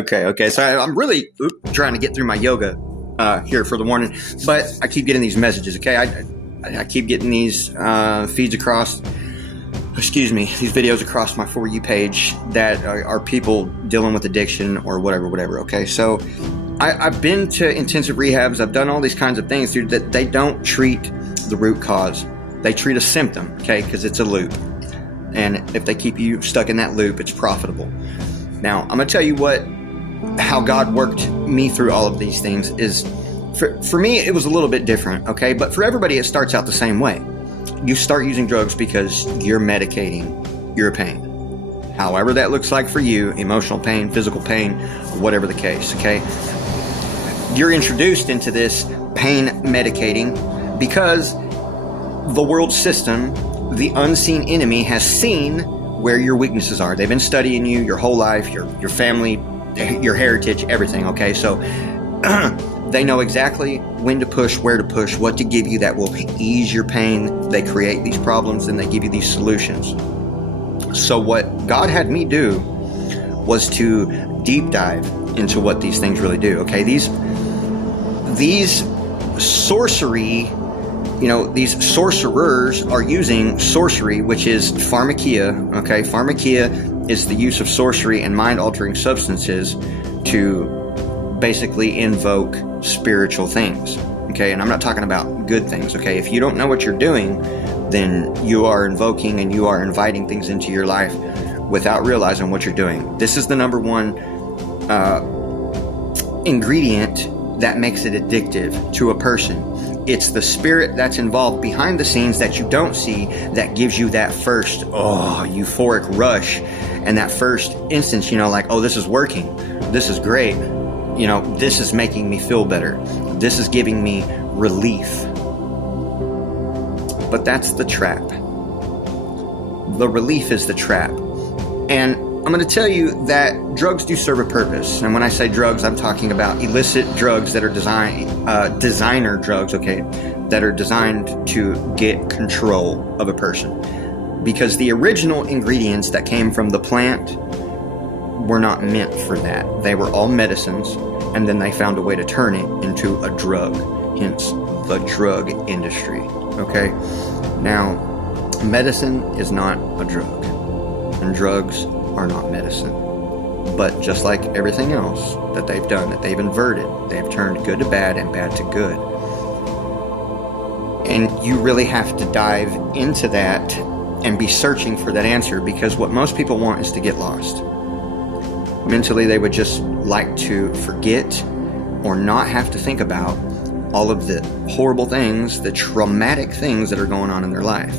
Okay. So I'm really trying to get through my yoga here for the morning, but I keep getting these messages. Okay, I keep getting these feeds across. Excuse me, these videos across my For You page that are people dealing with addiction or whatever. Okay, so I've been to intensive rehabs. I've done all these kinds of things, dude, that they don't treat the root cause. They treat a symptom, okay, because it's a loop. And if they keep you stuck in that loop, it's profitable. Now, I'm going to tell you how God worked me through all of these things is, for me, it was a little bit different, okay? But for everybody, it starts out the same way. You start using drugs because you're medicating your pain. However that looks like for you, emotional pain, physical pain, whatever the case, okay? You're introduced into this pain medicating because the world system, the unseen enemy, has seen where your weaknesses are. They've been studying you your whole life, your family, your heritage, everything, okay? So they know exactly when to push, where to push, what to give you that will ease your pain. They create these problems and they give you these solutions. So what God had me do was to deep dive into what these things really do, okay? These sorcery, these sorcerers are using sorcery, which is pharmakia, okay? Pharmakia is the use of sorcery and mind-altering substances to basically invoke spiritual things, okay? And I'm not talking about good things, okay? If you don't know what you're doing, then you are invoking and you are inviting things into your life without realizing what you're doing. This is the number one ingredient that makes it addictive to a person. It's the spirit that's involved behind the scenes that you don't see that gives you that first, euphoric rush and that first instance, like, oh, this is working. This is great. This is making me feel better. This is giving me relief. But that's the trap. The relief is the trap. And I'm going to tell you that drugs do serve a purpose. And when I say drugs, I'm talking about illicit drugs that are designer drugs, okay, that are designed to get control of a person. Because the original ingredients that came from the plant were not meant for that. They were all medicines, and then they found a way to turn it into a drug, hence the drug industry, okay? Now, medicine is not a drug, and drugs are not medicine. But just like everything else that they've done, that they've inverted, they've turned good to bad and bad to good. And you really have to dive into that and be searching for that answer, because what most people want is to get lost. Mentally, they would just like to forget or not have to think about all of the horrible things, the traumatic things that are going on in their life.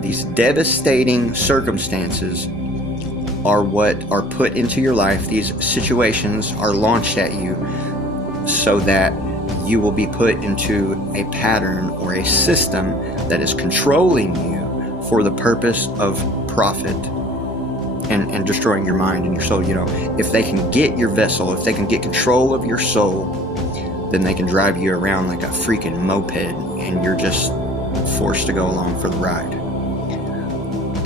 These devastating circumstances are what are put into your life. These situations are launched at you so that you will be put into a pattern or a system that is controlling you for the purpose of profit and destroying your mind and your soul. If they can get your vessel, if they can get control of your soul, then they can drive you around like a freaking moped and you're just forced to go along for the ride.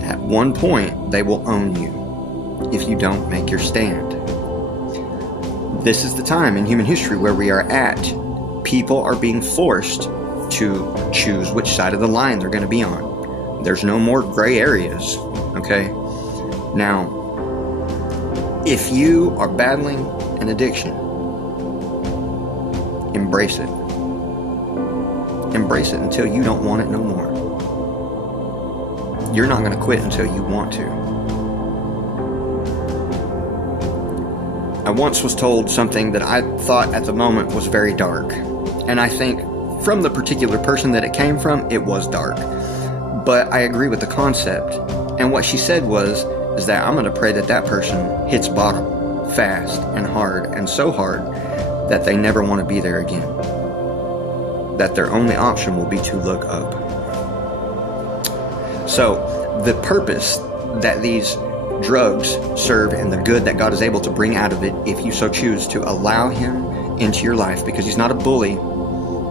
At one point, they will own you if you don't make your stand. This is the time in human history where we are at. People are being forced to choose which side of the line they're going to be on. There's no more gray areas, okay? Now, if you are battling an addiction, embrace it. Embrace it until you don't want it no more. You're not going to quit until you want to. I once was told something that I thought at the moment was very dark. And I think from the particular person that it came from, it was dark. But I agree with the concept. And what she said is that I'm going to pray that person hits bottom fast and hard, and so hard that they never want to be there again. That their only option will be to look up. So the purpose that these drugs serve and the good that God is able to bring out of it, if you so choose to allow him into your life, because he's not a bully,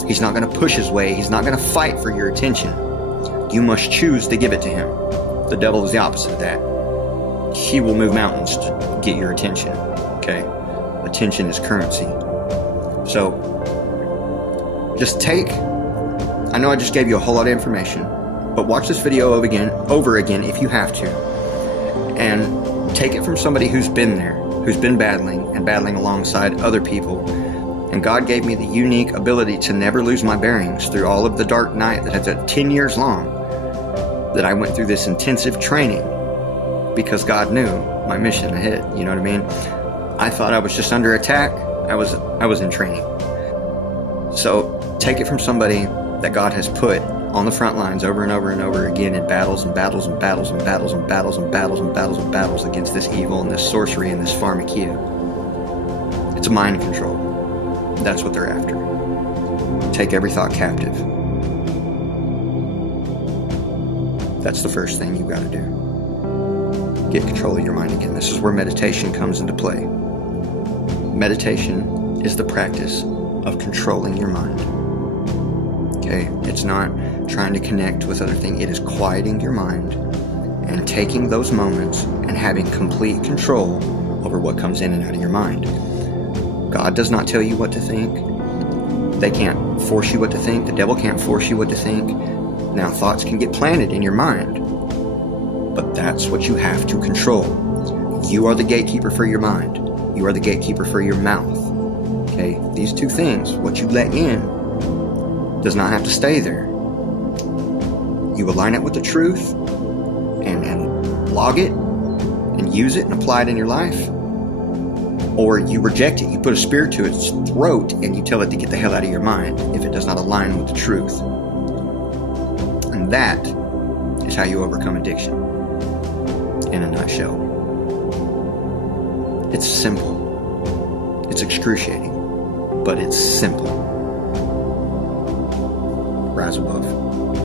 he's not going to push his way, he's not going to fight for your attention. You must choose to give it to him. The devil is the opposite of that. He will move mountains to get your attention, okay? attention is currency. So just I know I just gave you a whole lot of information, but watch this video over again if you have to, and take it from somebody who's been there, who's been battling alongside other people. And God gave me the unique ability to never lose my bearings through all of the dark night that had 10 years long, that I went through this intensive training because God knew my mission ahead. You know what I mean? I thought I was just under attack. I was in training. So take it from somebody that God has put on the front lines over and over and over again in battles and battles and battles and battles and battles and battles and battles and battles against this evil and this sorcery and this pharmakia. It's mind control. That's what they're after. Take every thought captive. That's the first thing you've got to do. Get control of your mind again. This is where meditation comes into play. Meditation is the practice of controlling your mind. Okay? It's not trying to connect with other things. It is quieting your mind and taking those moments and having complete control over what comes in and out of your mind. God does not tell you what to think. They can't force you what to think. The devil can't force you what to think. Now, thoughts can get planted in your mind, but that's what you have to control. You are the gatekeeper for your mind. You are the gatekeeper for your mouth. Okay? These two things, what you let in does not have to stay there. You align it with the truth and log it and use it and apply it in your life, or you reject it. You put a spear to its throat and you tell it to get the hell out of your mind if it does not align with the truth. And that is how you overcome addiction in a nutshell. It's simple. It's excruciating, but it's simple. Rise above.